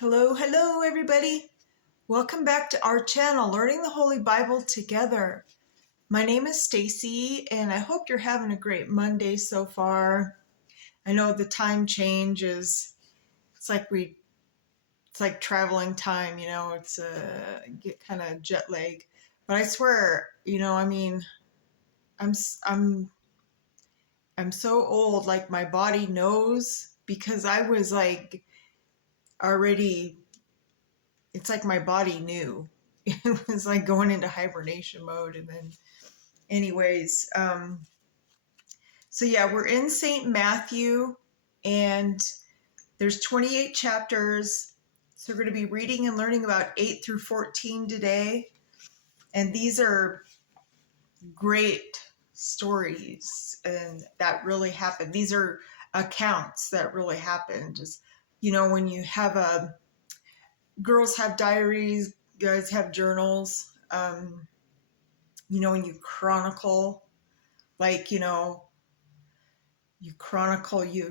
Hello, everybody. Welcome back to our channel, Learning the Holy Bible Together. My name is Stacy, and I hope you're having a great Monday so far. I know the time change is, it's like traveling time, it's get kind of jet lag. But I swear, I'm I'm so old, like my body knows because I was like already. It's like my body knew. It was like going into hibernation mode. And then, anyways, so yeah, we're in St. Matthew, and there's 28 chapters. So we're going to be reading and learning about 8 through 14 today. And these are great stories and that really happened. These are accounts that really happened. Just, when you have girls have diaries, guys have journals, when you chronicle, like, you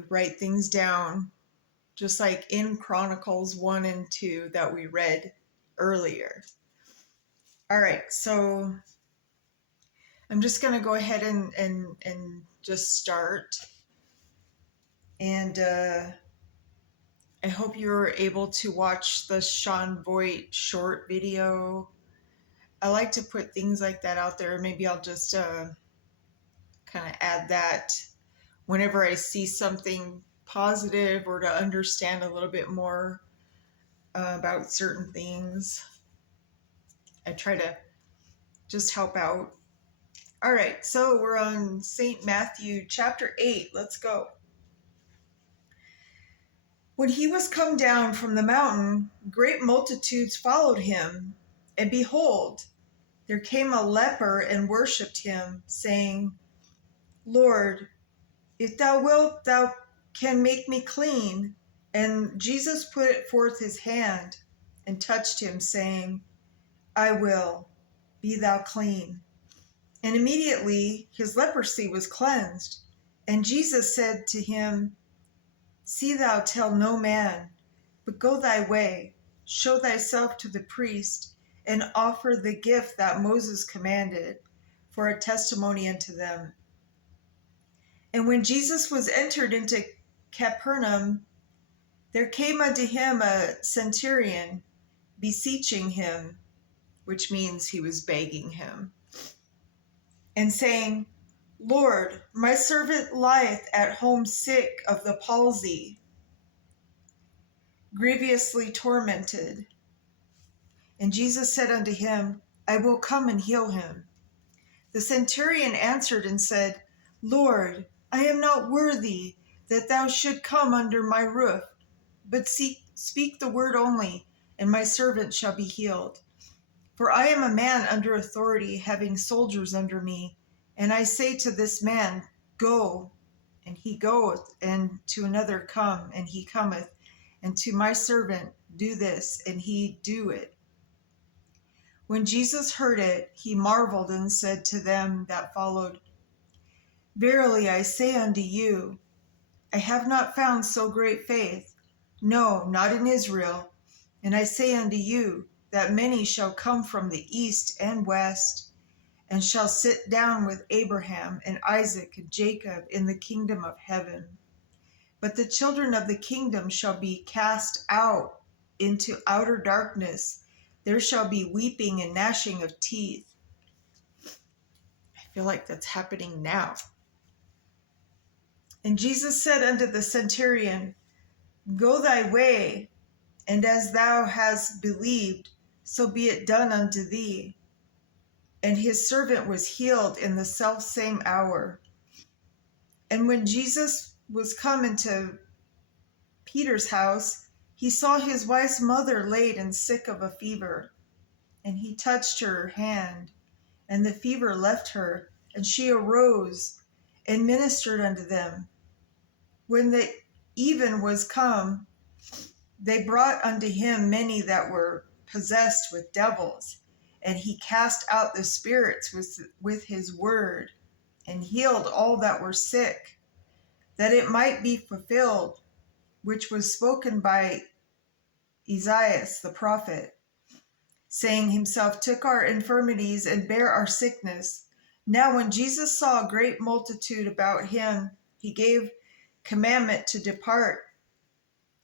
write things down, just like in Chronicles 1 and 2 that we read earlier. All right, so I'm just going to go ahead and just start. And I hope you're able to watch the Sean Voight short video. I like to put things like that out there. Maybe I'll just kind of add that whenever I see something positive or to understand a little bit more about certain things. I try to just help out. All right, so we're on St. Matthew chapter 8. Let's go. When he was come down from the mountain, great multitudes followed him. And behold, there came a leper and worshipped him, saying, Lord, if thou wilt, thou can make me clean. And Jesus put forth his hand and touched him, saying, I will, be thou clean. And immediately his leprosy was cleansed. And Jesus said to him, See thou tell no man, but go thy way, show thyself to the priest, and offer the gift that Moses commanded, for a testimony unto them. And when Jesus was entered into Capernaum, there came unto him a centurion, beseeching him, which means he was begging him, and saying, Lord, my servant lieth at home sick of the palsy, grievously tormented. And Jesus said unto him, I will come and heal him. The centurion answered and said, Lord, I am not worthy that thou should come under my roof, but speak the word only, and my servant shall be healed. For I am a man under authority, having soldiers under me. And I say to this man, Go, and he goeth, and to another, Come, and he cometh, and to my servant, Do this, and he do it. When Jesus heard it, he marveled and said to them that followed, Verily I say unto you, I have not found so great faith, no, not in Israel. And I say unto you, that many shall come from the east and west, and shall sit down with Abraham and Isaac and Jacob in the kingdom of heaven. But the children of the kingdom shall be cast out into outer darkness. There shall be weeping and gnashing of teeth. I feel like that's happening now. And Jesus said unto the centurion, Go thy way, and as thou hast believed, so be it done unto thee. And his servant was healed in the selfsame hour. And when Jesus was come into Peter's house, he saw his wife's mother laid and sick of a fever. And he touched her hand, and the fever left her, and she arose and ministered unto them. When the even was come, they brought unto him many that were possessed with devils, and he cast out the spirits with his word, and healed all that were sick, that it might be fulfilled, which was spoken by Esaias the prophet, saying himself took our infirmities and bare our sickness. Now when Jesus saw a great multitude about him, he gave commandment to depart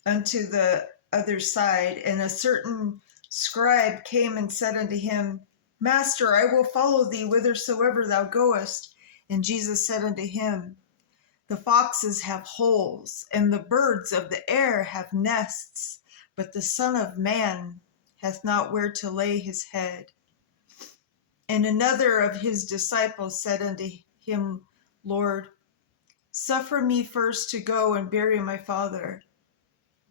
unto the other side. And a certain scribe came and said unto him, Master, I will follow thee whithersoever thou goest. And Jesus said unto him, The foxes have holes, and the birds of the air have nests, but the Son of Man hath not where to lay his head. And another of his disciples said unto him, Lord, suffer me first to go and bury my father.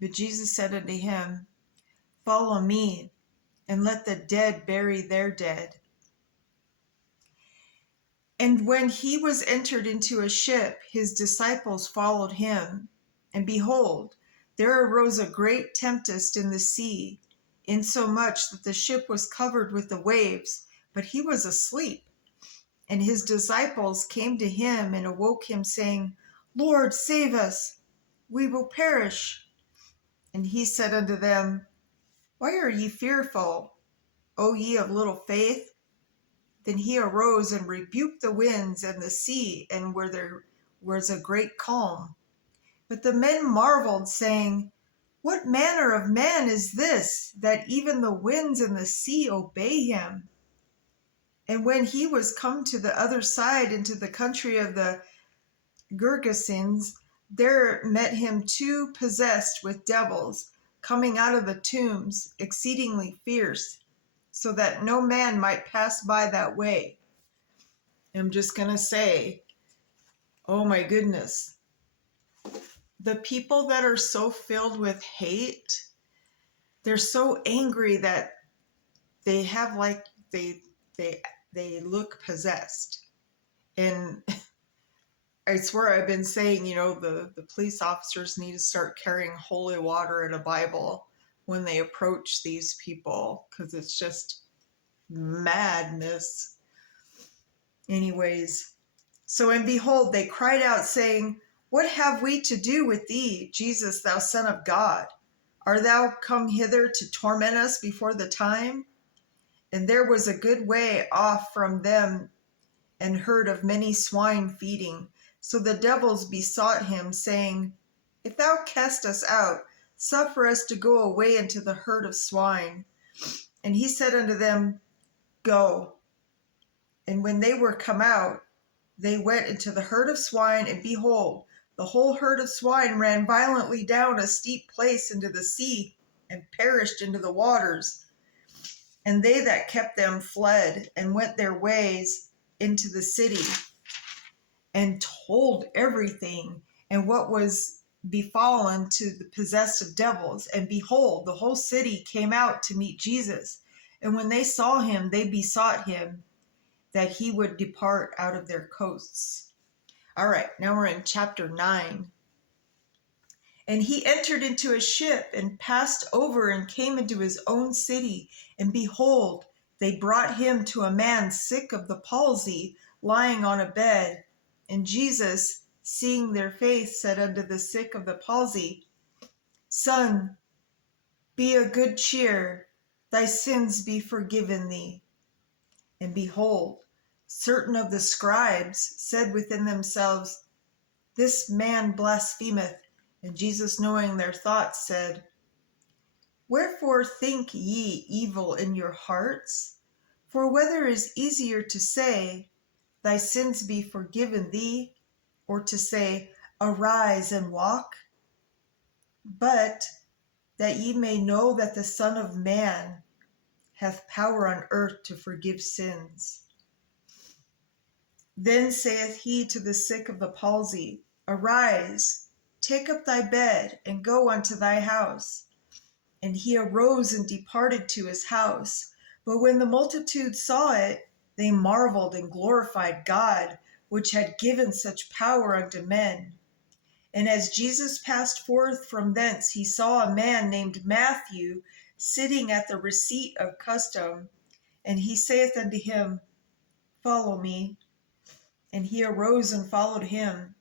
But Jesus said unto him, Follow me, and let the dead bury their dead. And when he was entered into a ship, his disciples followed him. And behold, there arose a great tempest in the sea, insomuch that the ship was covered with the waves, but he was asleep. And his disciples came to him and awoke him, saying, Lord, save us, we will perish. And he said unto them, Why are ye fearful, O ye of little faith? Then he arose and rebuked the winds and the sea, and where there was a great calm. But the men marveled, saying, What manner of man is this, that even the winds and the sea obey him? And when he was come to the other side into the country of the Gergesenes, there met him two possessed with devils, coming out of the tombs, exceedingly fierce, so that no man might pass by that way. I'm just going to say, oh my goodness, the people that are so filled with hate, they're so angry that they have like, they look possessed. And I swear I've been saying, the police officers need to start carrying holy water and a Bible when they approach these people, because it's just madness. Anyways, so and behold, they cried out, saying, What have we to do with thee, Jesus, thou Son of God? Art thou come hither to torment us before the time? And there was a good way off from them and herd of many swine feeding. So the devils besought him, saying, If thou cast us out, suffer us to go away into the herd of swine. And he said unto them, Go. And when they were come out, they went into the herd of swine, and behold, the whole herd of swine ran violently down a steep place into the sea, and perished into the waters. And they that kept them fled, and went their ways into the city, and told everything, and what was befallen to the possessed of devils. And behold, the whole city came out to meet Jesus. And when they saw him, they besought him that he would depart out of their coasts. All right, now we're in chapter 9. And he entered into a ship and passed over and came into his own city. And behold, they brought him to a man sick of the palsy, lying on a bed. And Jesus, seeing their faith, said unto the sick of the palsy, Son, be of good cheer, thy sins be forgiven thee. And behold, certain of the scribes said within themselves, This man blasphemeth. And Jesus, knowing their thoughts, said, Wherefore think ye evil in your hearts? For whether is easier to say, Thy sins be forgiven thee, or to say, Arise and walk? But that ye may know that the Son of Man hath power on earth to forgive sins. Then saith he to the sick of the palsy, Arise, take up thy bed, and go unto thy house. And he arose and departed to his house. But when the multitude saw it, they marveled and glorified God, which had given such power unto men. And as Jesus passed forth from thence, he saw a man named Matthew sitting at the receipt of custom. And he saith unto him, Follow me. And he arose and followed him.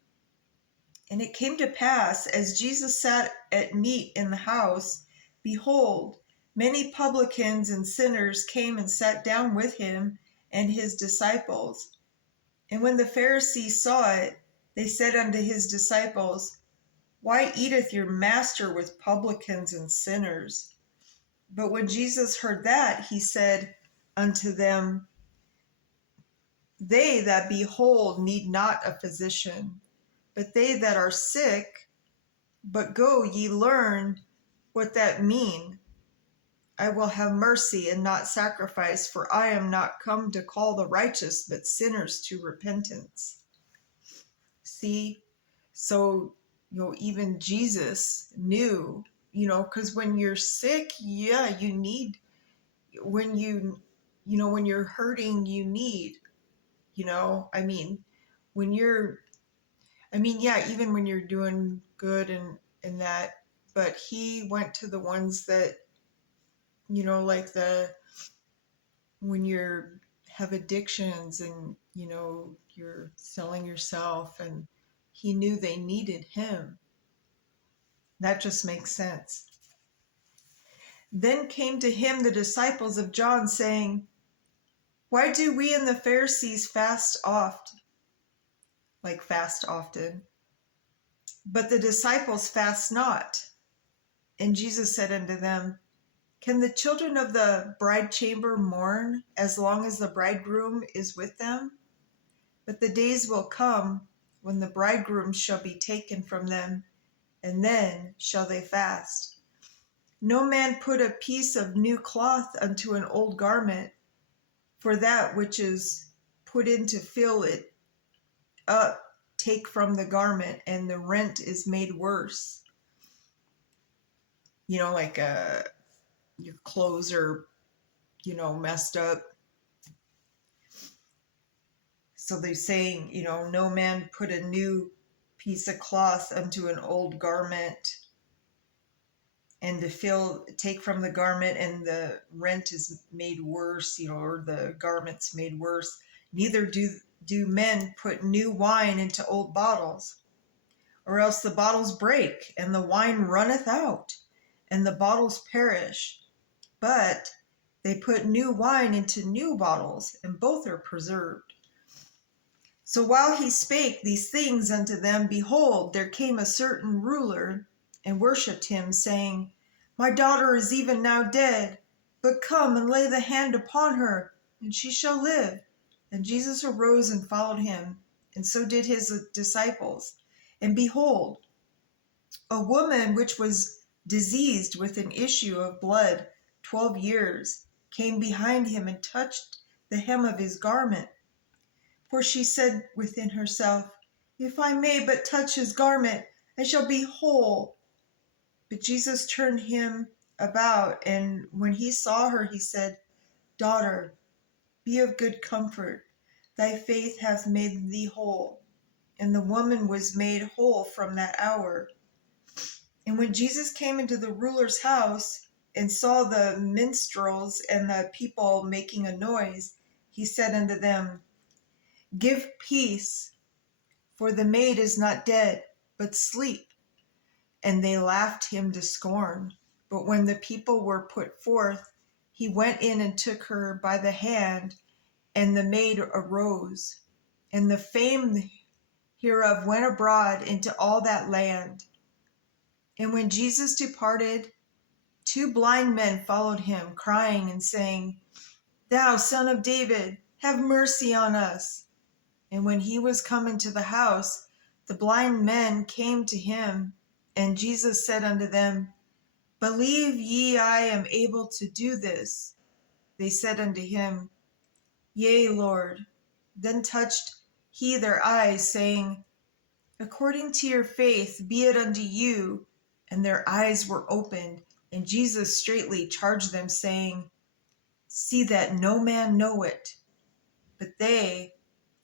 And it came to pass, as Jesus sat at meat in the house, behold, many publicans and sinners came and sat down with him and his disciples. And when the Pharisees saw it, they said unto his disciples, Why eateth your master with publicans and sinners? But when Jesus heard that, he said unto them, They that be whole need not a physician, but they that are sick. But go ye learn what that mean. I will have mercy and not sacrifice, for I am not come to call the righteous, but sinners to repentance. See, so, even Jesus knew, because when you're sick, yeah, you need, when when you're hurting, you need, when you're, yeah, even when you're doing good and that, but he went to the ones that, like when you're have addictions and, you're selling yourself, and he knew they needed him. That just makes sense. Then came to him the disciples of John, saying, Why do we and the Pharisees fast often, but the disciples fast not? And Jesus said unto them, Can the children of the bride chamber mourn as long as the bridegroom is with them? But the days will come when the bridegroom shall be taken from them, and then shall they fast. No man put a piece of new cloth unto an old garment, for that which is put in to fill it up take from the garment, and the rent is made worse. Like your clothes are, messed up. So they're saying, no man put a new piece of cloth unto an old garment, and to take from the garment, and the rent is made worse, or the garment's made worse. Neither do men put new wine into old bottles, or else the bottles break, and the wine runneth out, and the bottles perish. But they put new wine into new bottles, and both are preserved. So while he spake these things unto them, behold, there came a certain ruler, and worshipped him, saying, My daughter is even now dead, but come and lay the hand upon her, and she shall live. And Jesus arose and followed him, and so did his disciples. And behold, a woman which was diseased with an issue of blood 12 years came behind him and touched the hem of his garment. For she said within herself, If I may but touch his garment, I shall be whole. But Jesus turned him about, and when he saw her, he said, Daughter, be of good comfort. Thy faith hath made thee whole. And the woman was made whole from that hour. And when Jesus came into the ruler's house and saw the minstrels and the people making a noise, he said unto them, Give peace, for the maid is not dead, but sleep. And they laughed him to scorn. But when the people were put forth, he went in and took her by the hand, and the maid arose. And the fame hereof went abroad into all that land. And when Jesus departed, 2 blind men followed him, crying and saying, Thou Son of David, have mercy on us. And when he was come into the house, the blind men came to him, and Jesus said unto them, Believe ye I am able to do this? They said unto him, Yea, Lord. Then touched he their eyes, saying, According to your faith be it unto you. And their eyes were opened, and Jesus straitly charged them, saying, See that no man know it. But they,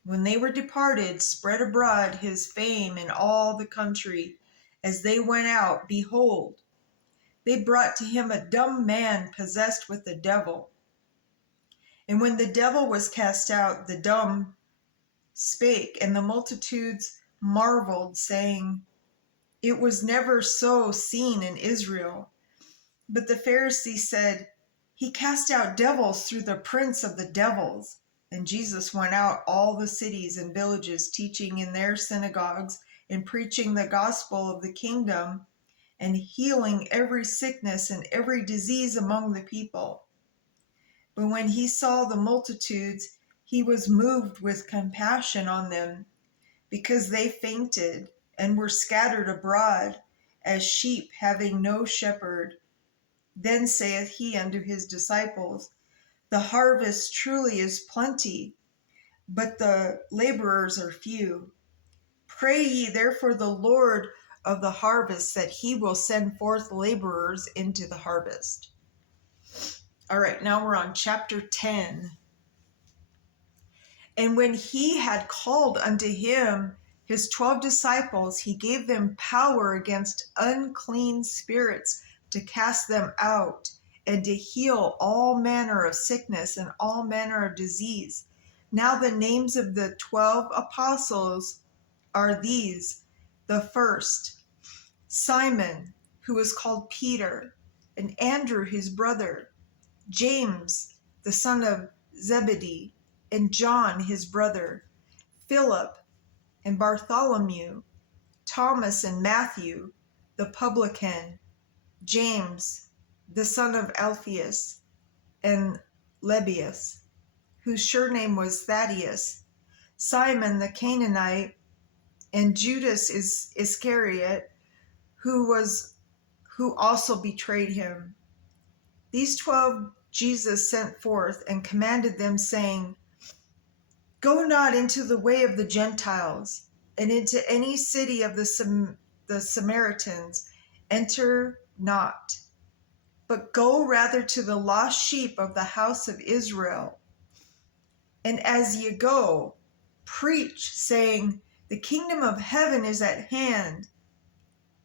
when they were departed, spread abroad his fame in all the country. As they went out, behold, they brought to him a dumb man possessed with the devil. And when the devil was cast out, the dumb spake, and the multitudes marveled, saying, It was never so seen in Israel. But the Pharisees said, "He cast out devils through the prince of the devils." And Jesus went out all the cities and villages, teaching in their synagogues and preaching the gospel of the kingdom and healing every sickness and every disease among the people. But when he saw the multitudes, he was moved with compassion on them, because they fainted and were scattered abroad as sheep having no shepherd. Then saith he unto his disciples, "The harvest truly is plenty, but the laborers are few. Pray ye therefore the Lord of the harvest that he will send forth laborers into the harvest." All right, now we're on chapter 10. And when he had called unto him his 12 disciples, he gave them power against unclean spirits to cast them out and to heal all manner of sickness and all manner of disease. Now the names of the 12 apostles are these: the first, Simon, who was called Peter, and Andrew his brother, James, the son of Zebedee, and John his brother, Philip and Bartholomew, Thomas and Matthew, the publican, James, the son of Alphaeus, and Lebbaeus, whose surname was Thaddeus, Simon the Canaanite, and Judas Iscariot, who also betrayed him. These 12 Jesus sent forth and commanded them, saying, "Go not into the way of the Gentiles, and into any city of the Samaritans enter not, but go rather to the lost sheep of the house of Israel. And as ye go, preach, saying, The kingdom of heaven is at hand.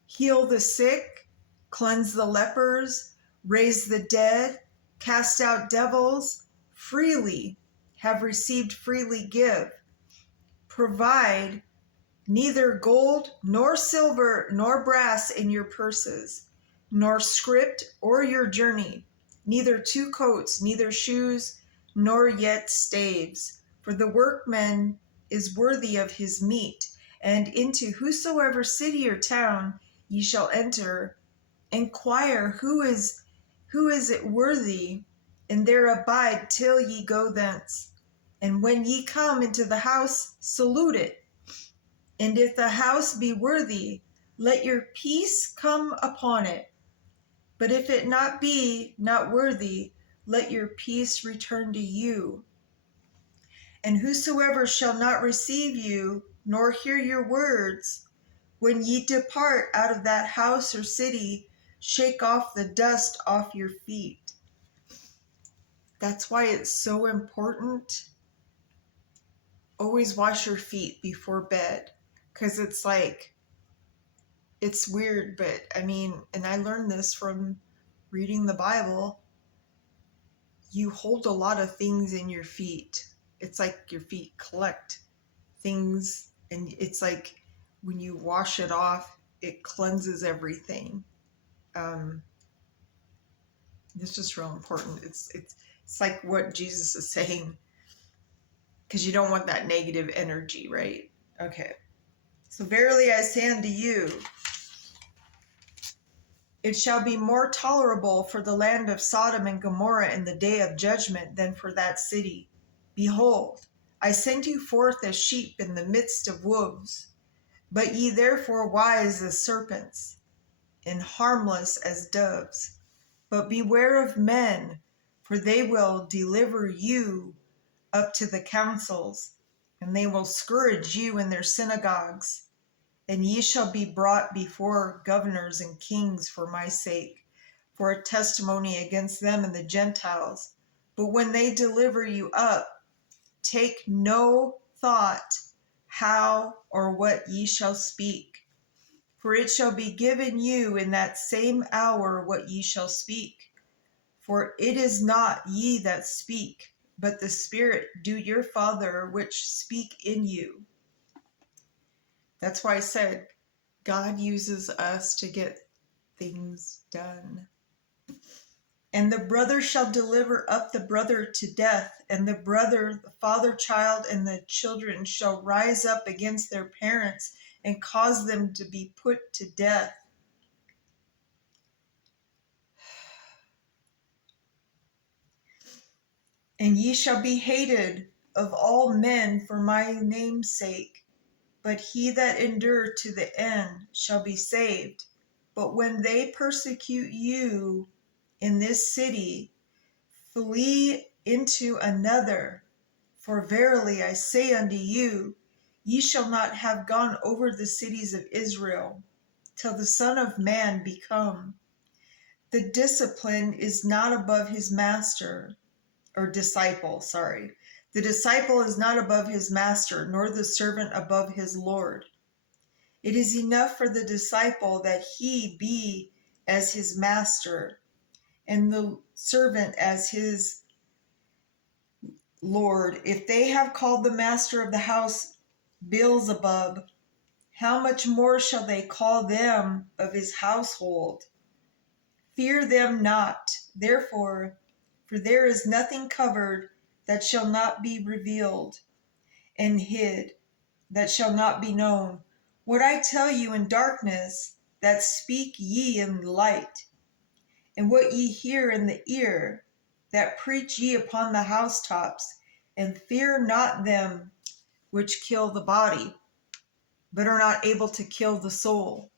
Heal the sick, cleanse the lepers, raise the dead, cast out devils. Freely have received, freely give. Provide neither gold nor silver nor brass in your purses, nor script or your journey, neither 2 coats, neither shoes, nor yet staves. For the workman is worthy of his meat. And into whosoever city or town ye shall enter, inquire who is it worthy, and there abide till ye go thence. And when ye come into the house, salute it. And if the house be worthy, let your peace come upon it. But if it be not worthy, let your peace return to you. And whosoever shall not receive you, nor hear your words, when ye depart out of that house or city, shake off the dust off your feet. That's why it's so important. Always wash your feet before bed. Because it's weird, but and I learned this from reading the Bible. You hold a lot of things in your feet. It's like your feet collect things, and it's like when you wash it off, it cleanses everything. This is real important. It's like what Jesus is saying, because you don't want that negative energy, right? Okay. So verily I say unto you, it shall be more tolerable for the land of Sodom and Gomorrah in the day of judgment than for that city. Behold, I send you forth as sheep in the midst of wolves. But ye therefore wise as serpents, and harmless as doves. But beware of men, for they will deliver you up to the councils, and they will scourge you in their synagogues. And ye shall be brought before governors and kings for my sake, for a testimony against them and the Gentiles. But when they deliver you up, take no thought how or what ye shall speak. For it shall be given you in that same hour what ye shall speak. For it is not ye that speak, but the Spirit do your Father which speak in you. That's why I said God uses us to get things done. And the brother shall deliver up the brother to death, and the brother, the father, child, and the children shall rise up against their parents and cause them to be put to death. And ye shall be hated of all men for my name's sake, but he that endure to the end shall be saved. But when they persecute you in this city, flee into another. For verily I say unto you, ye shall not have gone over the cities of Israel till the Son of Man be come. The discipline is not above his master, or disciple, sorry. The disciple is not above his master, nor the servant above his Lord. It is enough for the disciple that he be as his master, and the servant as his Lord. If they have called the master of the house Beelzebub, how much more shall they call them of his household? Fear them not, therefore, for there is nothing covered that shall not be revealed, and hid that shall not be known. What I tell you in darkness, that speak ye in light, and what ye hear in the ear, that preach ye upon the housetops, and fear not them which kill the body, but are not able to kill the soul,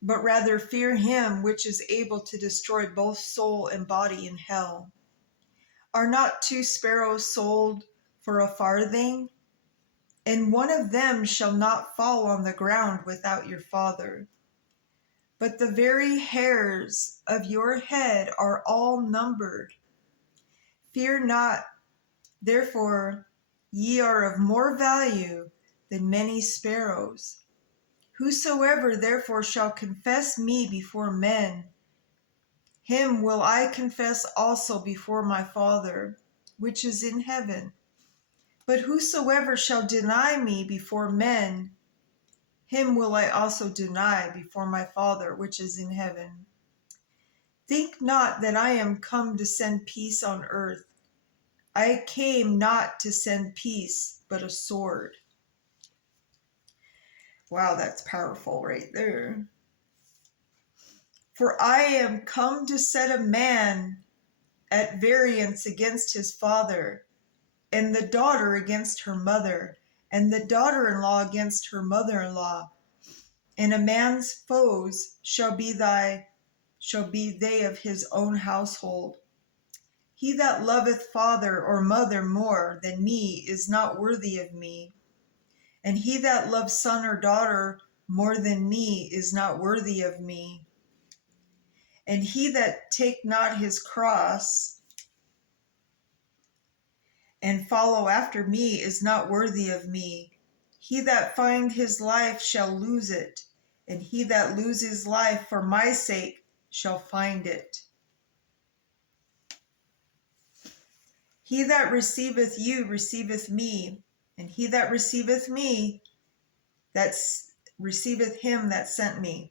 but rather fear him which is able to destroy both soul and body in hell. Are not 2 sparrows sold for a farthing? And one of them shall not fall on the ground without your Father. But the very hairs of your head are all numbered. Fear not, therefore, ye are of more value than many sparrows. Whosoever therefore shall confess me before men, him will I confess also before my Father, which is in heaven. But whosoever shall deny me before men, him will I also deny before my Father, which is in heaven. Think not that I am come to send peace on earth. I came not to send peace, but a sword. Wow, that's powerful right there. For I am come to set a man at variance against his father, and the daughter against her mother, and the daughter-in-law against her mother-in-law. And a man's foes shall be they of his own household. He that loveth father or mother more than me is not worthy of me. And he that loves son or daughter more than me is not worthy of me. And he that take not his cross and follow after me is not worthy of me. He that find his life shall lose it, and he that loses life for my sake shall find it. He that receiveth you receiveth me, and he that receiveth me, that receiveth him that sent me.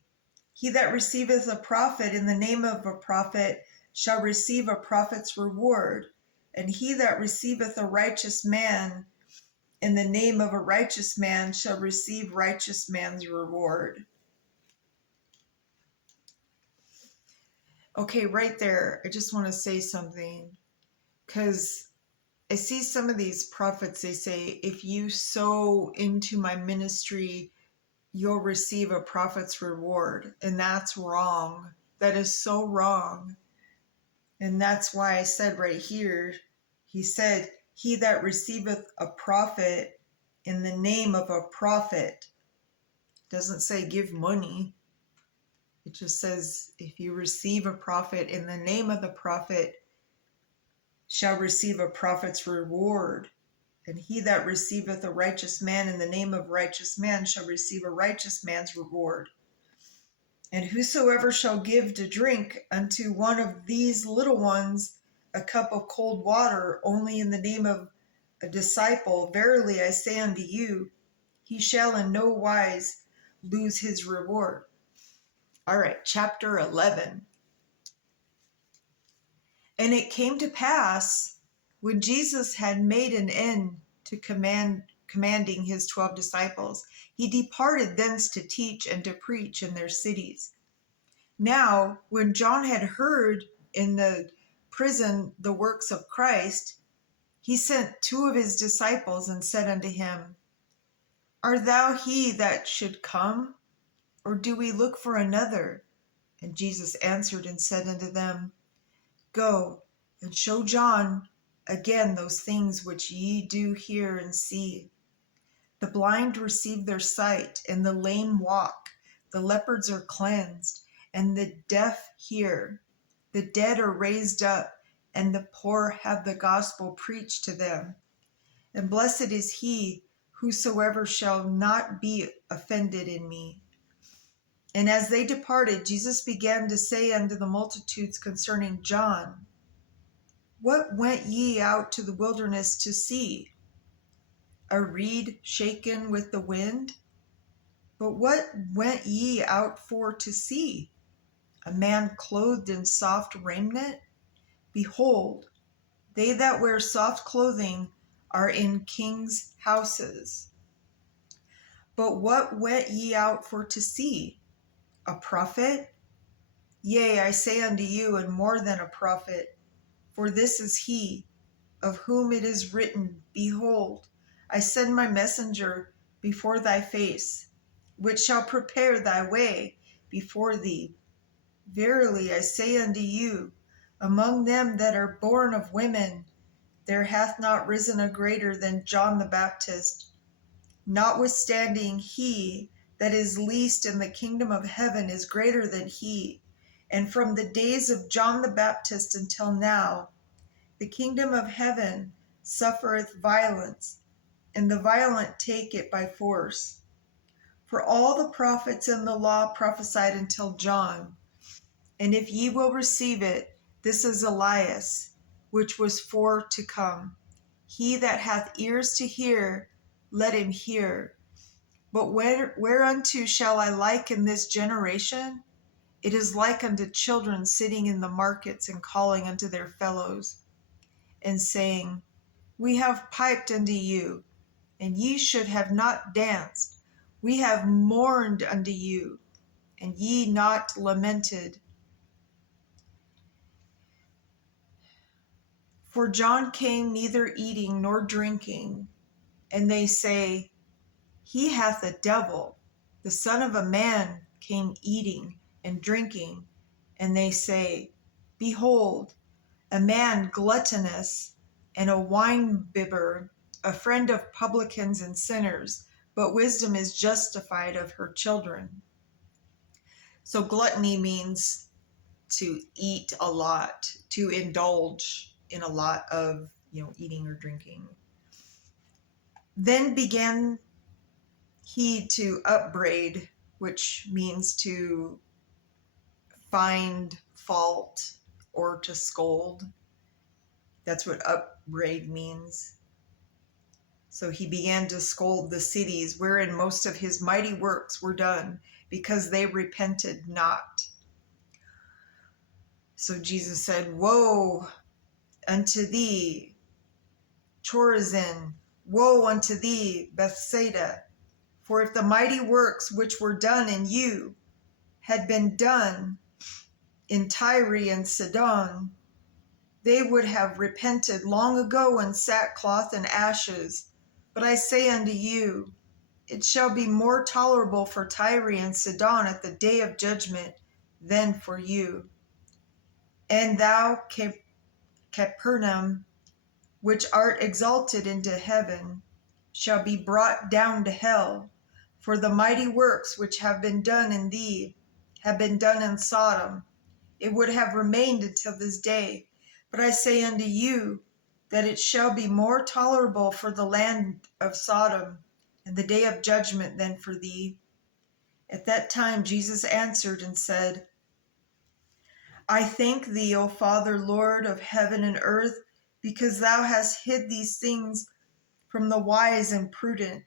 He that receiveth a prophet in the name of a prophet shall receive a prophet's reward, and he that receiveth a righteous man in the name of a righteous man shall receive righteous man's reward. Okay, right there, I just want to say something, because I see some of these prophets, they say, if you sow into my ministry, you'll receive a prophet's reward. And that's wrong. That is so wrong. And that's why I said right here, he said, he that receiveth a prophet in the name of a prophet, doesn't say give money. It just says, if you receive a prophet in the name of the prophet, shall receive a prophet's reward. And he that receiveth a righteous man in the name of righteous man shall receive a righteous man's reward. And whosoever shall give to drink unto one of these little ones a cup of cold water only in the name of a disciple, verily I say unto you, he shall in no wise lose his reward. All right, chapter 11. And it came to pass, when Jesus had made an end to commanding his 12 disciples, he departed thence to teach and to preach in their cities. Now, when John had heard in the prison the works of Christ, he sent 2 of his disciples and said unto him, Art thou he that should come, or do we look for another? And Jesus answered and said unto them, Go and show John again those things which ye do hear and see. The blind receive their sight, and the lame walk. The leopards are cleansed, and the deaf hear. The dead are raised up, and the poor have the gospel preached to them. And blessed is he whosoever shall not be offended in me. And as they departed, Jesus began to say unto the multitudes concerning John, What went ye out to the wilderness to see? A reed shaken with the wind? But what went ye out for to see? A man clothed in soft raiment? Behold, they that wear soft clothing are in kings' houses. But what went ye out for to see? A prophet? Yea, I say unto you, and more than a prophet. For this is he, of whom it is written, Behold, I send my messenger before thy face, which shall prepare thy way before thee. Verily I say unto you, among them that are born of women, there hath not risen a greater than John the Baptist. Notwithstanding, he that is least in the kingdom of heaven is greater than he. And from the days of John the Baptist until now, the kingdom of heaven suffereth violence, and the violent take it by force. For all the prophets and the law prophesied until John. And if ye will receive it, this is Elias, which was for to come. He that hath ears to hear, let him hear. But whereunto shall I liken this generation? It is like unto children sitting in the markets and calling unto their fellows, and saying, We have piped unto you, and ye should have not danced. We have mourned unto you, and ye not lamented. For John came neither eating nor drinking, and they say, He hath a devil. The Son of a Man came eating and drinking, and they say, Behold, a man gluttonous and a winebibber, a friend of publicans and sinners, but wisdom is justified of her children. So gluttony means to eat a lot, to indulge in a lot of, eating or drinking. Then began he to upbraid, which means to find fault or to scold. That's what upbraid means. So he began to scold the cities wherein most of his mighty works were done, because they repented not. So Jesus said, Woe unto thee, Chorazin! Woe unto thee, Bethsaida! For if the mighty works which were done in you had been done in Tyre and Sidon, they would have repented long ago in sackcloth and ashes. But I say unto you, it shall be more tolerable for Tyre and Sidon at the day of judgment than for you. And thou, Capernaum, which art exalted into heaven, shall be brought down to hell. For the mighty works which have been done in thee have been done in Sodom. It would have remained until this day. But I say unto you, that it shall be more tolerable for the land of Sodom in the day of judgment than for thee. At that time Jesus answered and said, I thank thee, O Father, Lord of heaven and earth, because thou hast hid these things from the wise and prudent,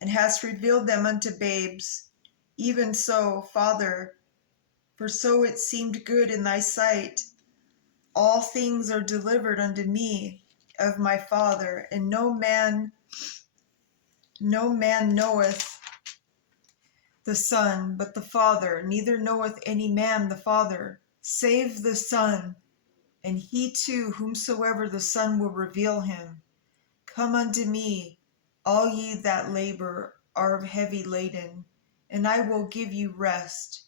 and hast revealed them unto babes. Even so, Father, for so it seemed good in thy sight. All things are delivered unto me of my Father, and no man knoweth the Son but the Father, neither knoweth any man the Father, save the Son, and he to whomsoever the Son will reveal him. Come unto me, all ye that labor are heavy laden, and I will give you rest.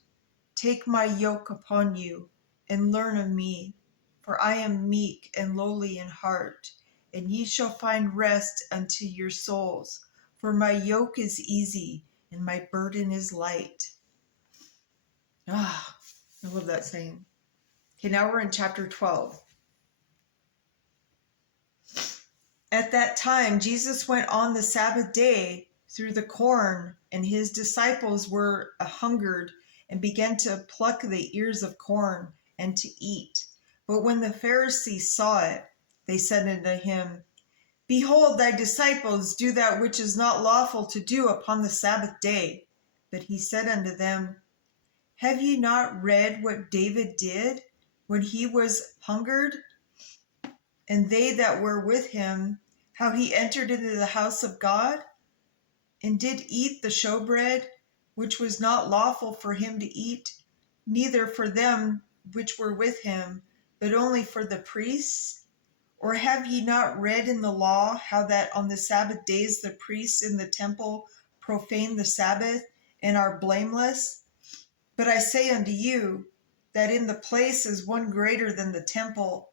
Take my yoke upon you, and learn of me, for I am meek and lowly in heart, and ye shall find rest unto your souls. For my yoke is easy, and my burden is light. Ah, I love that saying. Okay, now we're in chapter 12. At that time, Jesus went on the Sabbath day through the corn, and his disciples were hungered and began to pluck the ears of corn and to eat. But when the Pharisees saw it, they said unto him, Behold, thy disciples do that which is not lawful to do upon the Sabbath day. But he said unto them, Have ye not read what David did when he was hungered, and they that were with him, how he entered into the house of God, and did eat the showbread, which was not lawful for him to eat, neither for them which were with him, but only for the priests? Or have ye not read in the law how that on the Sabbath days the priests in the temple profane the Sabbath, and are blameless? But I say unto you, that in the place is one greater than the temple.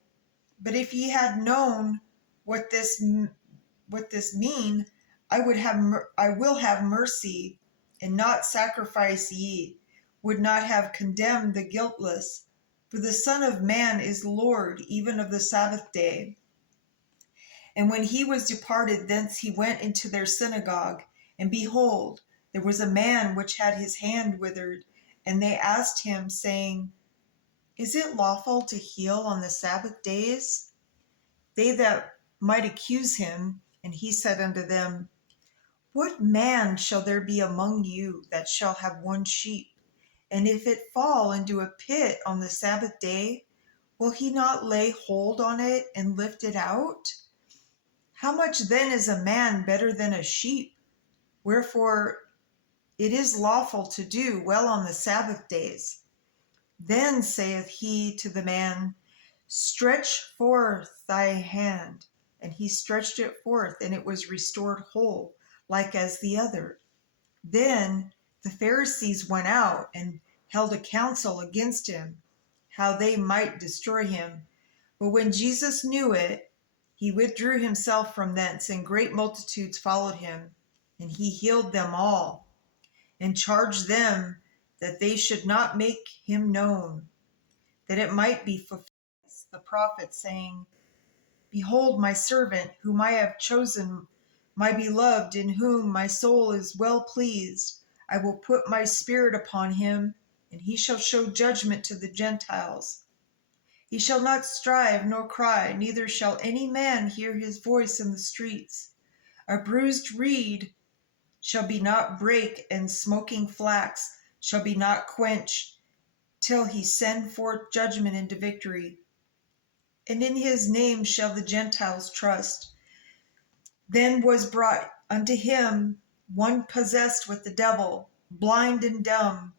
But if ye had known what this mean, I will have mercy, and not sacrifice ye, would not have condemned the guiltless. For the Son of Man is Lord even of the Sabbath day. And when he was departed thence, he went into their synagogue, and behold, there was a man which had his hand withered, and they asked him, saying, Is it lawful to heal on the Sabbath days? They that might accuse him, and he said unto them, What man shall there be among you that shall have one sheep, and if it fall into a pit on the Sabbath day, will he not lay hold on it and lift it out? How much then is a man better than a sheep? Wherefore it is lawful to do well on the Sabbath days. Then saith he to the man, Stretch forth thy hand. And he stretched it forth, and it was restored whole, like as the other. Then the Pharisees went out and held a council against him, how they might destroy him. But when Jesus knew it, he withdrew himself from thence, and great multitudes followed him. And he healed them all, and charged them that they should not make him known, that it might be fulfilled the prophet, saying, Behold my servant, whom I have chosen, my beloved, in whom my soul is well pleased. I will put my spirit upon him, and he shall show judgment to the Gentiles. He shall not strive nor cry, neither shall any man hear his voice in the streets. A bruised reed shall be not break, and smoking flax shall be not quenched, till he send forth judgment into victory. And in his name shall the Gentiles trust. Then was brought unto him one possessed with the devil, blind and dumb,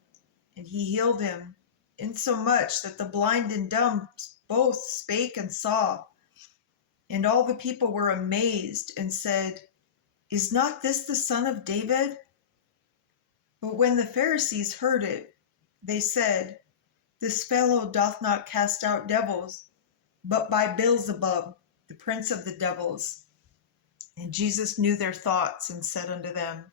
and he healed him, insomuch that the blind and dumb both spake and saw. And all the people were amazed, and said, Is not this the son of David? But when the Pharisees heard it, they said, This fellow doth not cast out devils, but by Beelzebub, the prince of the devils. And Jesus knew their thoughts, and said unto them,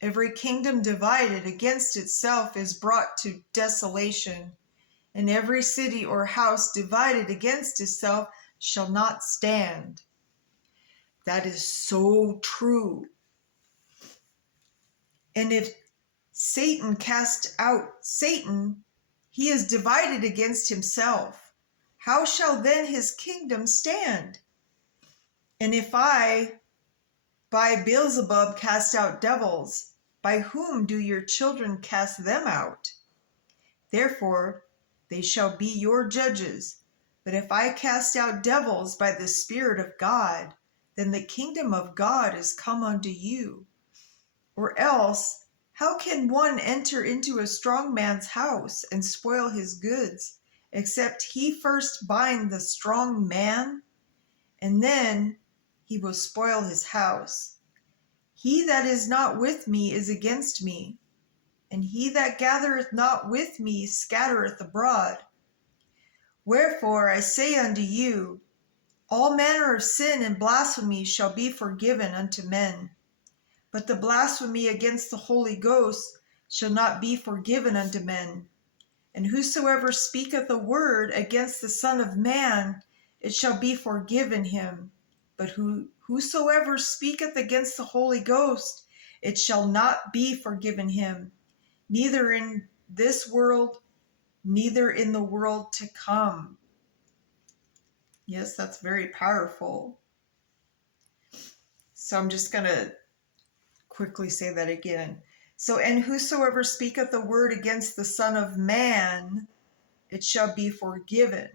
Every kingdom divided against itself is brought to desolation, and every city or house divided against itself shall not stand. That is so true. And if Satan cast out Satan, he is divided against himself. How shall then his kingdom stand? And if I by Beelzebub cast out devils, by whom do your children cast them out? Therefore they shall be your judges. But if I cast out devils by the Spirit of God, then the kingdom of God is come unto you. Or else, how can one enter into a strong man's house and spoil his goods, except he first bind the strong man, and then he will spoil his house? He that is not with me is against me, and he that gathereth not with me scattereth abroad. Wherefore I say unto you, all manner of sin and blasphemy shall be forgiven unto men, but the blasphemy against the Holy Ghost shall not be forgiven unto men. And whosoever speaketh a word against the Son of Man, it shall be forgiven him. But whosoever speaketh against the Holy Ghost, it shall not be forgiven him, neither in this world, neither in the world to come. Yes, that's very powerful. So I'm just going to quickly say that again. So, and whosoever speaketh a word against the Son of Man, it shall be forgiven.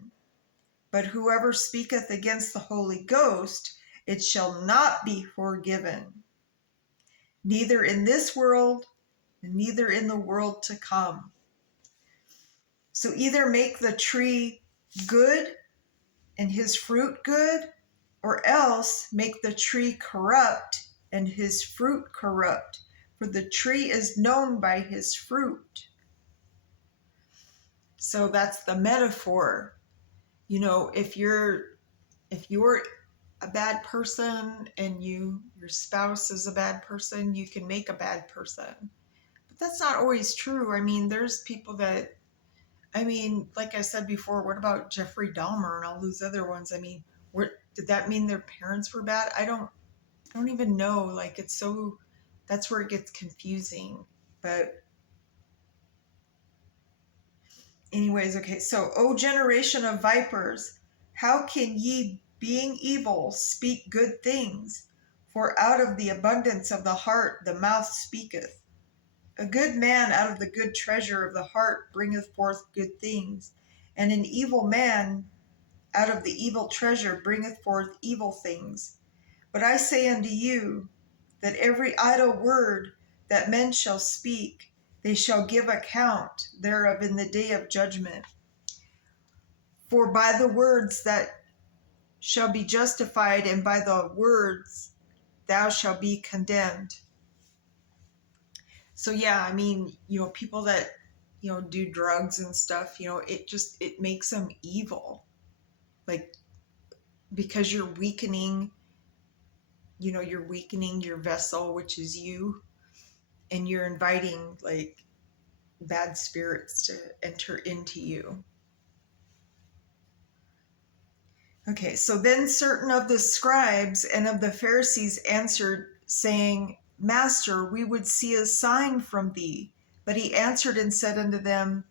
But whoever speaketh against the Holy Ghost, it shall not be forgiven, neither in this world, and neither in the world to come. So either make the tree good and his fruit good, or else make the tree corrupt and his fruit corrupt. For the tree is known by his fruit. So that's the metaphor. You know, if you're a bad person and your spouse is a bad person, you can make a bad person. But that's not always true. I mean, there's people that, like I said before, what about Jeffrey Dahmer and all those other ones? I mean, did that mean their parents were bad? I don't even know. Like, that's where it gets confusing. But anyways, okay. So, O generation of vipers, how can ye, being evil, speak good things? For out of the abundance of the heart the mouth speaketh. A good man out of the good treasure of the heart bringeth forth good things, and an evil man out of the evil treasure bringeth forth evil things. But I say unto you, that every idle word that men shall speak, they shall give account thereof in the day of judgment. For by the words that shall be justified, and by the words thou shalt be condemned. So yeah, I mean, people that, do drugs and stuff, it makes them evil. Like, because you're weakening your vessel, which is you, and you're inviting like bad spirits to enter into you. Okay, so then certain of the scribes and of the Pharisees answered, saying, Master, we would see a sign from thee. But he answered and said unto them,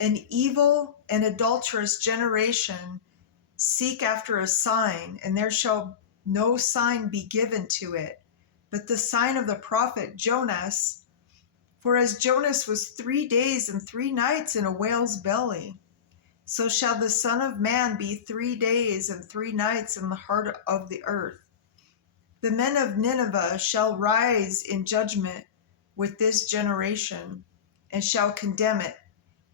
an evil and adulterous generation seek after a sign, and there shall no sign be given to it, but the sign of the prophet Jonas. For as Jonas was 3 days and 3 nights in a whale's belly, so shall the Son of Man be 3 days and 3 nights in the heart of the earth. The men of Nineveh shall rise in judgment with this generation, and shall condemn it,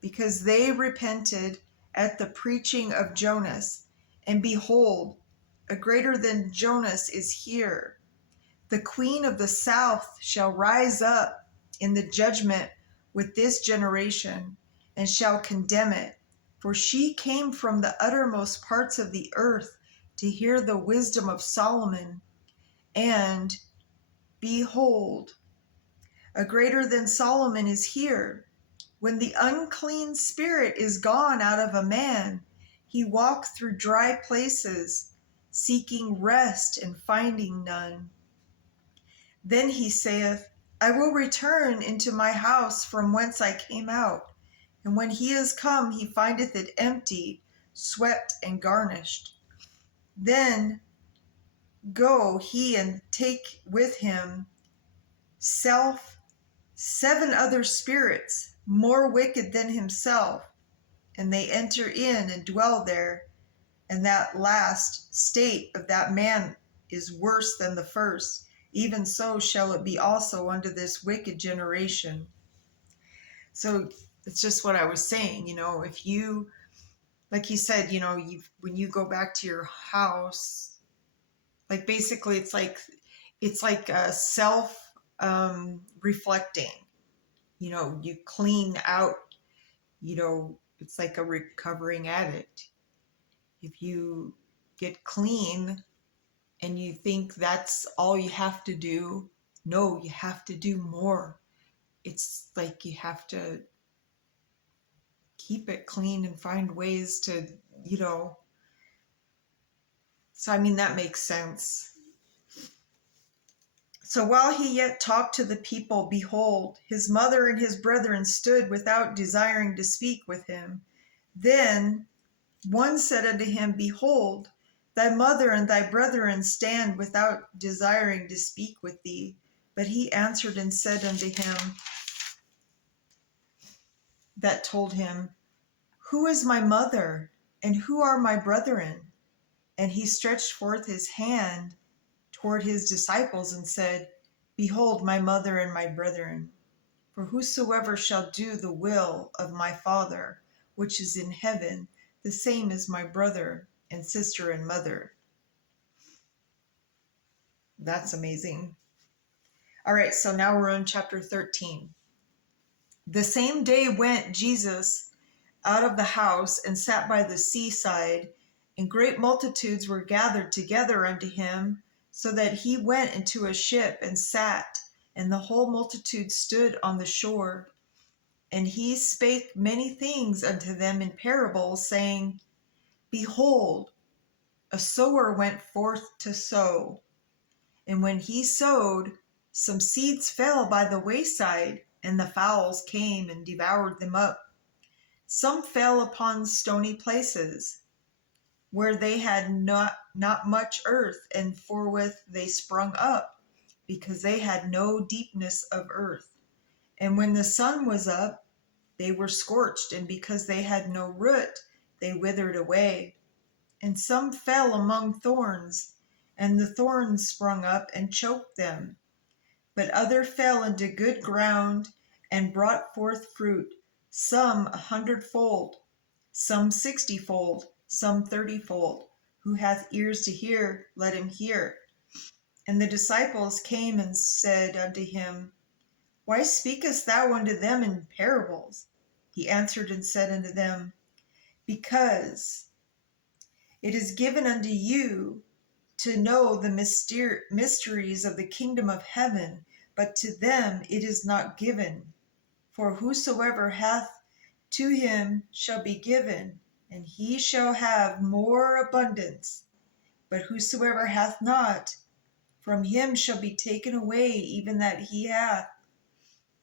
because they repented at the preaching of Jonas. And behold, a greater than Jonas is here. The queen of the south shall rise up in the judgment with this generation, and shall condemn it. For she came from the uttermost parts of the earth to hear the wisdom of Solomon. And behold, a greater than Solomon is here. When the unclean spirit is gone out of a man, he walked through dry places, seeking rest and finding none. Then he saith, I will return into my house from whence I came out. And when he is come, he findeth it empty, swept and garnished. Then go he and take with him 7 other spirits, more wicked than himself, and they enter in and dwell there, and that last state of that man is worse than the first. Even so shall it be also unto this wicked generation. So it's just what I was saying, if you, like he said, when you go back to your house, like basically it's like a self reflecting, you clean out, it's like a recovering addict. If you get clean and you think that's all you have to do, no, you have to do more. It's like you have to keep it clean and find ways to, so I mean, that makes sense. So while he yet talked to the people, behold, his mother and his brethren stood without, desiring to speak with him. Then one said unto him, Behold, thy mother and thy brethren stand without, desiring to speak with thee. But he answered and said unto him that told him, Who is my mother, and who are my brethren? And he stretched forth his hand toward his disciples and said, Behold, my mother and my brethren. For whosoever shall do the will of my Father, which is in heaven, the same is my brother and sister and mother. That's amazing. All right, so now we're in chapter 13. The same day went Jesus out of the house and sat by the seaside, and great multitudes were gathered together unto him, so that he went into a ship and sat, and the whole multitude stood on the shore. And he spake many things unto them in parables, saying, Behold, a sower went forth to sow. And when he sowed, some seeds fell by the wayside, and the fowls came and devoured them up. Some fell upon stony places, where they had not much earth, and forthwith they sprung up, because they had no deepness of earth. And when the sun was up, they were scorched, and because they had no root, they withered away. And some fell among thorns, and the thorns sprung up and choked them. But other fell into good ground, and brought forth fruit, some 100-fold, some 60-fold, some 30-fold. Who hath ears to hear, let him hear. And the disciples came and said unto him, Why speakest thou unto them in parables? He answered and said unto them, Because it is given unto you to know the mysteries of the kingdom of heaven, but to them it is not given. For whosoever hath, to him shall be given, and he shall have more abundance. But whosoever hath not, from him shall be taken away even that he hath.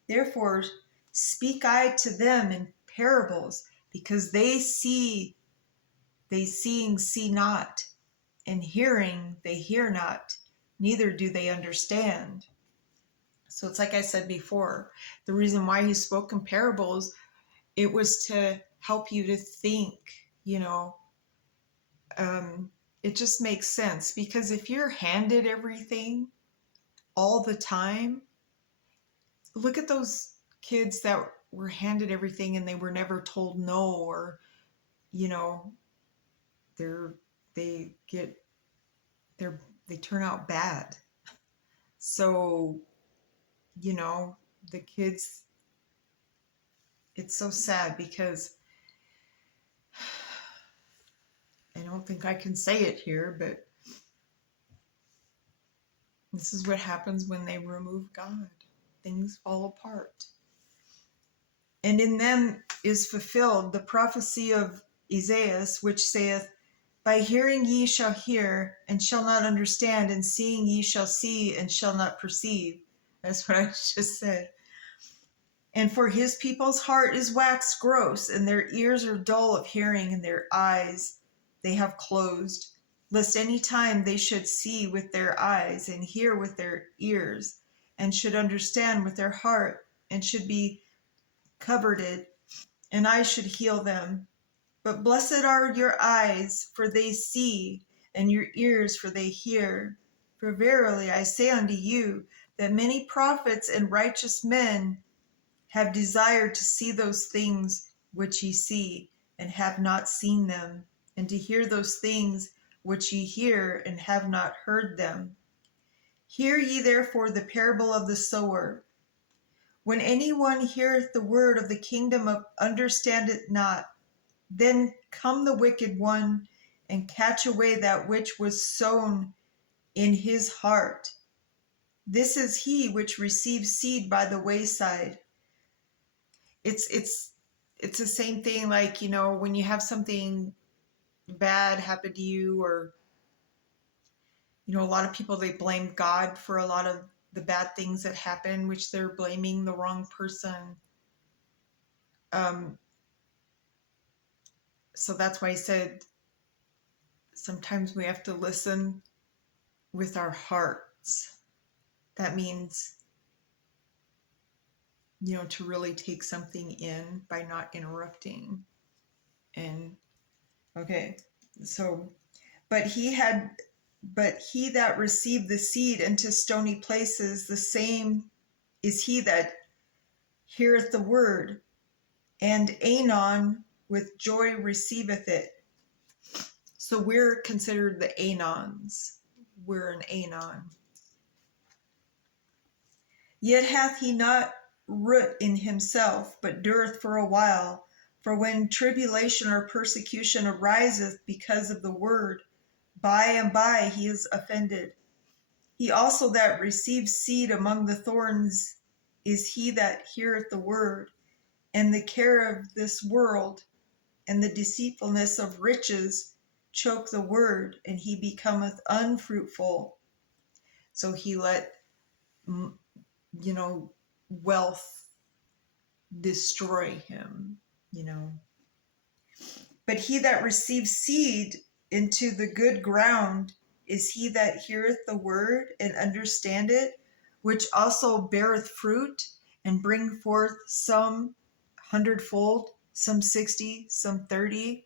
Therefore speak I to them in parables, because they seeing see not, and hearing they hear not, neither do they understand. So it's like I said before, the reason why he spoke in parables, it was to help you to think, it just makes sense. Because if you're handed everything all the time, look at those kids that were handed everything and they were never told no, or, they turn out bad. So, the kids, it's so sad because I don't think I can say it here, but this is what happens when they remove God. Things fall apart. And in them is fulfilled the prophecy of Isaiah, which saith, By hearing ye shall hear, and shall not understand, and seeing ye shall see, and shall not perceive. That's what I just said. And for his people's heart is waxed gross, and their ears are dull of hearing, and their eyes they have closed, lest any time they should see with their eyes, and hear with their ears, and should understand with their heart, and should be coverted, and I should heal them. But blessed are your eyes, for they see, and your ears, for they hear. For verily I say unto you, that many prophets and righteous men have desired to see those things which ye see, and have not seen them, and to hear those things which ye hear, and have not heard them. Hear ye therefore the parable of the sower. When any one heareth the word of the kingdom of understandeth not, then come the wicked one, and catch away that which was sown in his heart. This is he which receives seed by the wayside. It's the same thing, like, when you have something bad happen to you, or a lot of people, they blame God for a lot of the bad things that happen, which they're blaming the wrong person. So that's why I said sometimes we have to listen with our hearts. That means, to really take something in by not interrupting. And okay, so, but he that received the seed into stony places, the same is he that heareth the word, and anon with joy receiveth it. So we're considered the anons. We're an anon. Yet hath he not root in himself, but dureth for a while. For when tribulation or persecution ariseth because of the word, by and by he is offended. He also that receives seed among the thorns is he that heareth the word, and the care of this world and the deceitfulness of riches choke the word, and he becometh unfruitful. So he let, wealth destroy him, But he that receives seed into the good ground is he that heareth the word and understand it, which also beareth fruit, and bring forth some 100-fold, some 60, some 30.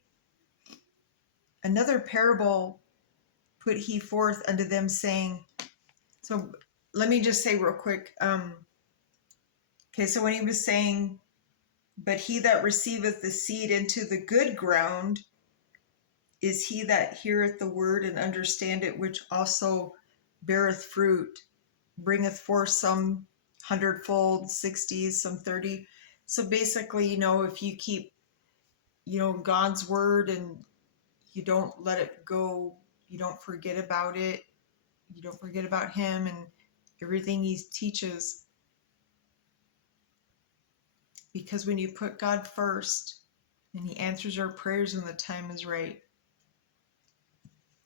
Another parable put he forth unto them, saying, so let me just say real quick. So when he was saying, but he that receiveth the seed into the good ground is he that heareth the word and understand it, which also beareth fruit, bringeth forth some 100-fold, 60, some 30. So basically, if you keep, God's word, and you don't let it go, you don't forget about it, you don't forget about him and everything he teaches. Because when you put God first, and he answers our prayers when the time is right.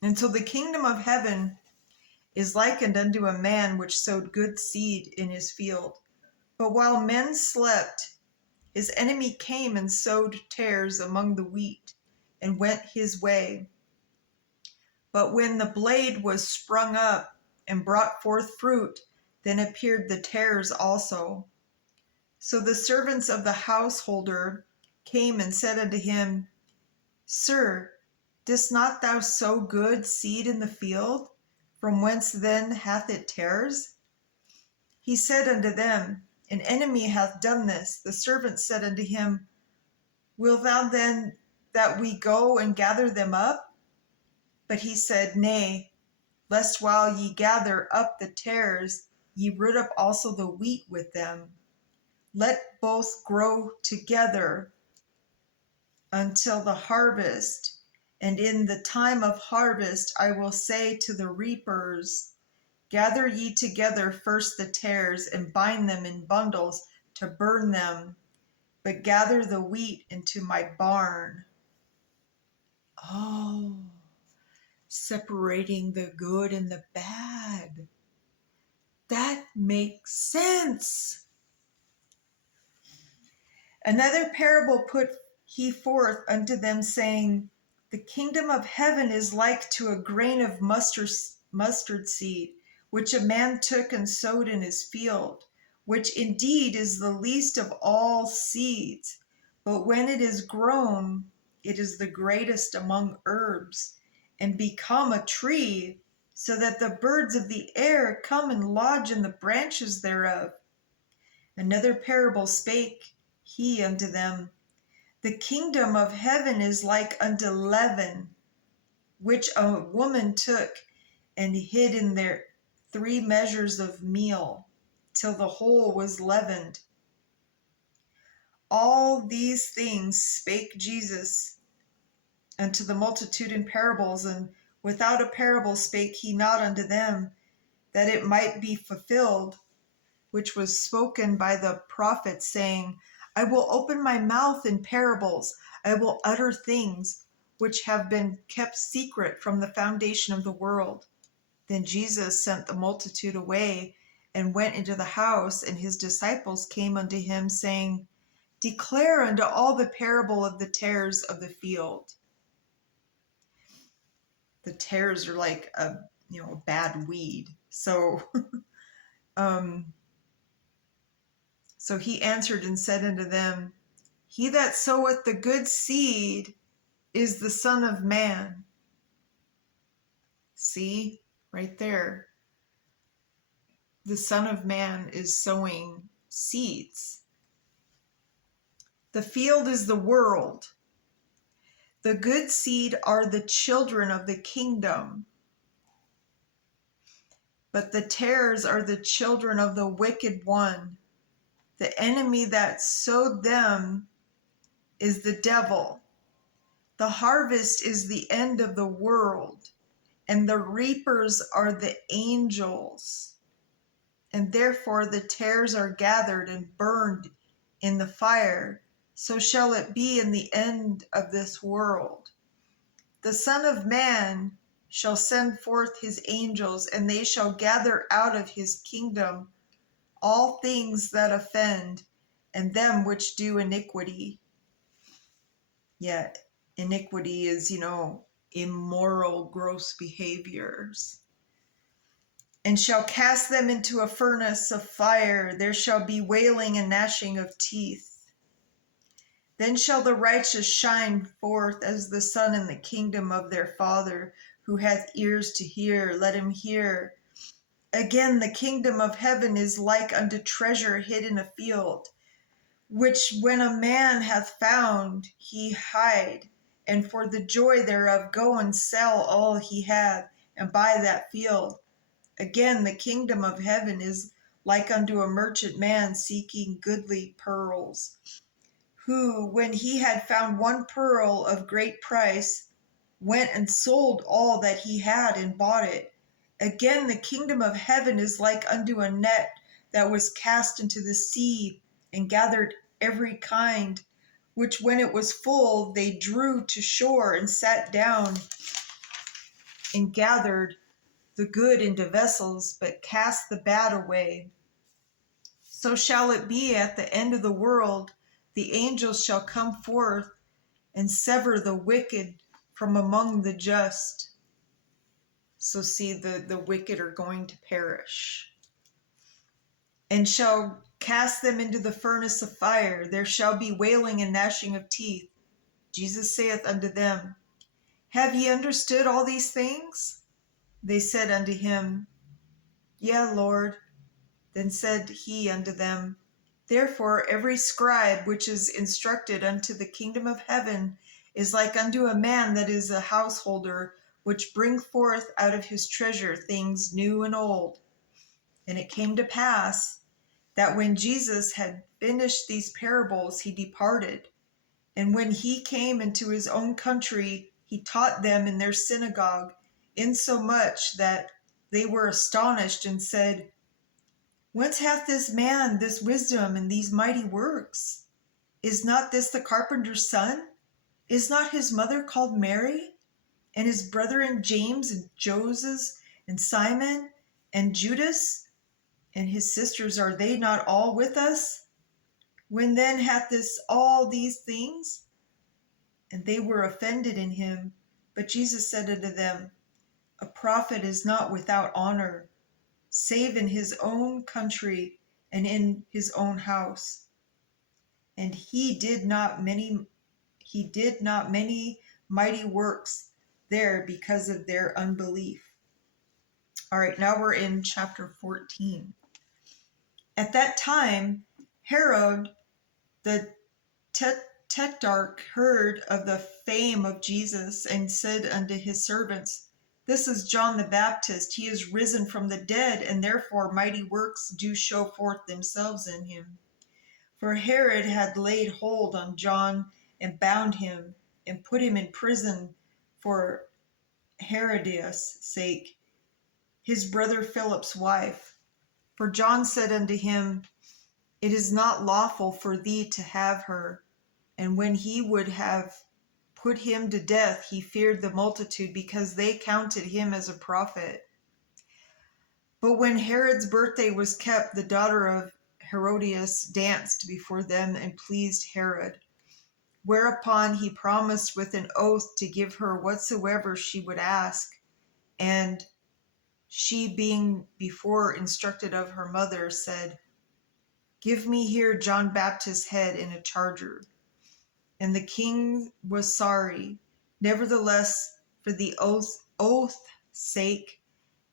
And so the kingdom of heaven is likened unto a man which sowed good seed in his field. But while men slept, his enemy came and sowed tares among the wheat, and went his way. But when the blade was sprung up and brought forth fruit, then appeared the tares also. So the servants of the householder came and said unto him, Sir, didst not thou sow good seed in the field? From whence then hath it tares? He said unto them, An enemy hath done this. The servants said unto him, Wilt thou then that we go and gather them up? But he said, Nay, lest while ye gather up the tares, ye root up also the wheat with them. Let both grow together until the harvest. And in the time of harvest I will say to the reapers, Gather ye together first the tares, and bind them in bundles to burn them, but gather the wheat into my barn. Oh, separating the good and the bad. That makes sense. Another parable put he forth unto them, saying, The kingdom of heaven is like to a grain of mustard seed, which a man took and sowed in his field, which indeed is the least of all seeds. But when it is grown, It is the greatest among herbs, and become a tree, so that the birds of the air come and lodge in the branches thereof. Another parable spake he unto them, The kingdom of heaven is like unto leaven, which a woman took and hid in there 3 measures of meal, till the whole was leavened. All these things spake Jesus unto the multitude in parables, and without a parable spake he not unto them, that it might be fulfilled, which was spoken by the prophet, saying, I will open my mouth in parables, I will utter things which have been kept secret from the foundation of the world. Then Jesus sent the multitude away, and went into the house, and his disciples came unto him, saying, Declare unto all the parable of the tares of the field. The tares are like a bad weed. So so he answered and said unto them, He that soweth the good seed is the Son of Man. See, right there. The Son of Man is sowing seeds. The field is the world. The good seed are the children of the kingdom, but the tares are the children of the wicked one. The enemy that sowed them is the devil. The harvest is the end of the world, and the reapers are the angels. And therefore the tares are gathered and burned in the fire. So shall it be in the end of this world. The Son of Man shall send forth his angels, and they shall gather out of his kingdom all things that offend, and them which do iniquity. Yet iniquity is, immoral, gross behaviors. And shall cast them into a furnace of fire. There shall be wailing and gnashing of teeth. Then shall the righteous shine forth as the sun in the kingdom of their Father. Who hath ears to hear, let him hear. Again, the kingdom of heaven is like unto treasure hid in a field, which when a man hath found, he hide, and for the joy thereof go and sell all he hath, and buy that field. Again, the kingdom of heaven is like unto a merchant man seeking goodly pearls, who, when he had found one pearl of great price, went and sold all that he had and bought it. Again, the kingdom of heaven is like unto a net that was cast into the sea, and gathered every kind, which when it was full, they drew to shore, and sat down, and gathered the good into vessels, but cast the bad away. So shall it be at the end of the world. The angels shall come forth and sever the wicked from among the just. So see, the wicked are going to perish. And shall cast them into the furnace of fire. There shall be wailing and gnashing of teeth. Jesus saith unto them, Have ye understood all these things? They said unto him, Yea, Lord. Then said he unto them, Therefore every scribe which is instructed unto the kingdom of heaven is like unto a man that is a householder, which bring forth out of his treasure things new and old. And it came to pass that when Jesus had finished these parables, he departed. And when he came into his own country, he taught them in their synagogue, insomuch that they were astonished, and said, Whence hath this man this wisdom and these mighty works? Is not this the carpenter's son? Is not his mother called Mary? And his brethren James and Joses and Simon and Judas? And his sisters, are they not all with us? When then hath this all these things? And they were offended in him. But Jesus said unto them, A prophet is not without honor, save in his own country and in his own house. And he did he did not many mighty works there because of their unbelief. All right, now we're in chapter 14. At that time, Herod the Tetrarch heard of the fame of Jesus and said unto his servants, This is John the Baptist. He is risen from the dead, and therefore mighty works do show forth themselves in him. For Herod had laid hold on John and bound him and put him in prison for Herodias' sake, his brother Philip's wife. For John said unto him, It is not lawful for thee to have her. And when he would have put him to death, he feared the multitude, because they counted him as a prophet. But when Herod's birthday was kept, the daughter of Herodias danced before them and pleased Herod. Whereupon he promised with an oath to give her whatsoever she would ask. And she, being before instructed of her mother, said, Give me here John Baptist's head in a charger. And the king was sorry. Nevertheless, for the oath's sake,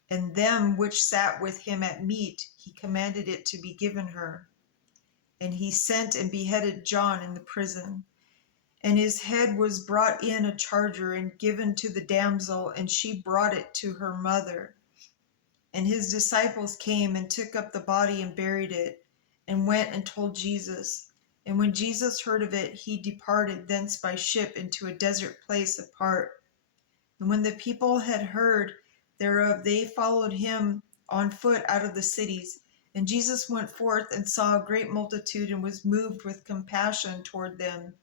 and them which sat with him at meat, he commanded it to be given her. And he sent and beheaded John in the prison. And his head was brought in a charger and given to the damsel, and she brought it to her mother. And his disciples came and took up the body and buried it, and went and told Jesus. And when Jesus heard of it, he departed thence by ship into a desert place apart. And when the people had heard thereof, they followed him on foot out of the cities. And Jesus went forth and saw a great multitude, and was moved with compassion toward them.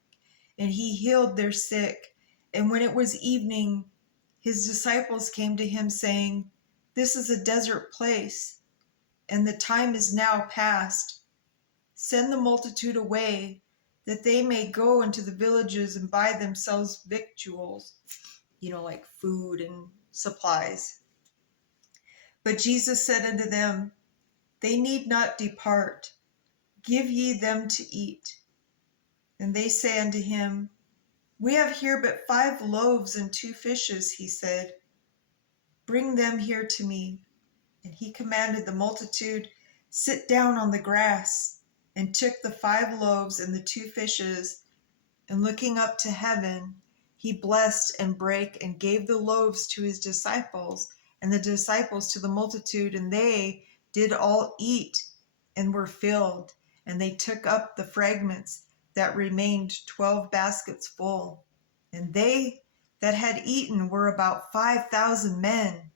And he healed their sick. And when it was evening, his disciples came to him, saying, This is a desert place, and the time is now past. Send the multitude away, that they may go into the villages and buy themselves victuals, like food and supplies. But Jesus said unto them, They need not depart. Give ye them to eat. And they say unto him, We have here but 5 loaves and 2 fishes. He said, Bring them here to me. And he commanded the multitude, Sit down on the grass, and took the 5 loaves and the 2 fishes, and looking up to heaven, he blessed and brake and gave the loaves to his disciples, and the disciples to the multitude, and they did all eat and were filled. And they took up the fragments that remained, 12 baskets full. And they that had eaten were about 5,000 men,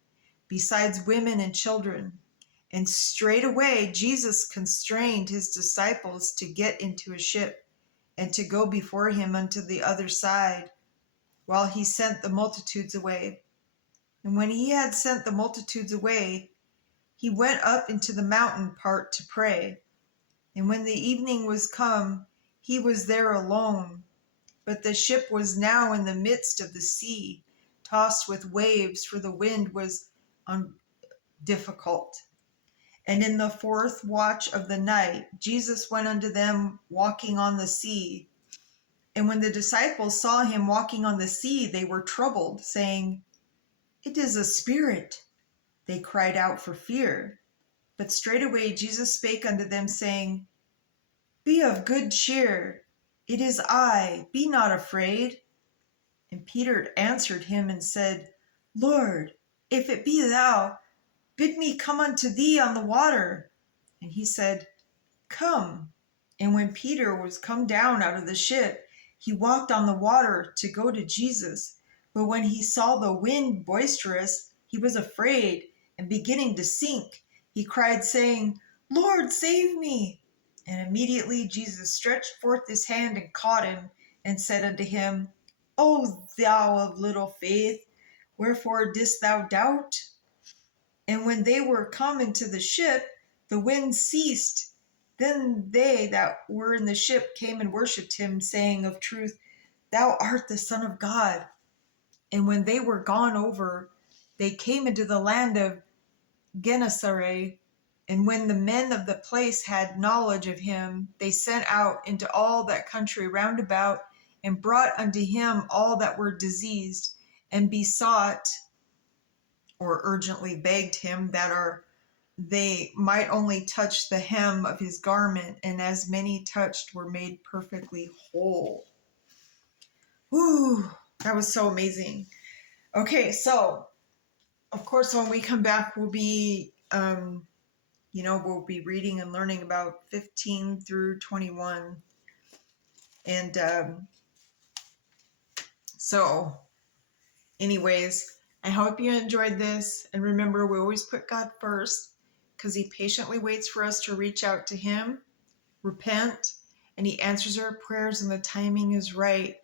besides women and children. And straightway Jesus constrained his disciples to get into a ship, and to go before him unto the other side, while he sent the multitudes away. And when he had sent the multitudes away, he went up into the mountain part to pray. And when the evening was come, he was there alone. But the ship was now in the midst of the sea, tossed with waves, for the wind was difficult. And in the 4th watch of the night, Jesus went unto them walking on the sea. And when the disciples saw him walking on the sea, they were troubled, saying, It is a spirit. They cried out for fear. But straightway Jesus spake unto them, saying, Be of good cheer. It is I. Be not afraid. And Peter answered him and said, Lord, if it be thou, bid me come unto thee on the water. And he said, Come. And when Peter was come down out of the ship, he walked on the water to go to Jesus. But when he saw the wind boisterous, he was afraid, and beginning to sink, he cried, saying, Lord, save me. And immediately Jesus stretched forth his hand and caught him, and said unto him, O thou of little faith, wherefore didst thou doubt? And when they were come into the ship, the wind ceased. Then they that were in the ship came and worshipped him, saying, Of truth, thou art the Son of God. And when they were gone over, they came into the land of Gennesaret. And when the men of the place had knowledge of him, they sent out into all that country round about, and brought unto him all that were diseased, and besought, or urgently begged him that they might only touch the hem of his garment, and as many touched were made perfectly whole. Whew, that was so amazing. Okay, so of course, when we come back, we'll be, we'll be reading and learning about 15 through 21. And so, anyways, I hope you enjoyed this. And remember, we always put God first because he patiently waits for us to reach out to him, repent, and he answers our prayers and the timing is right.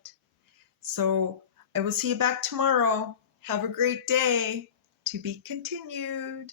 So I will see you back tomorrow. Have a great day. To be continued.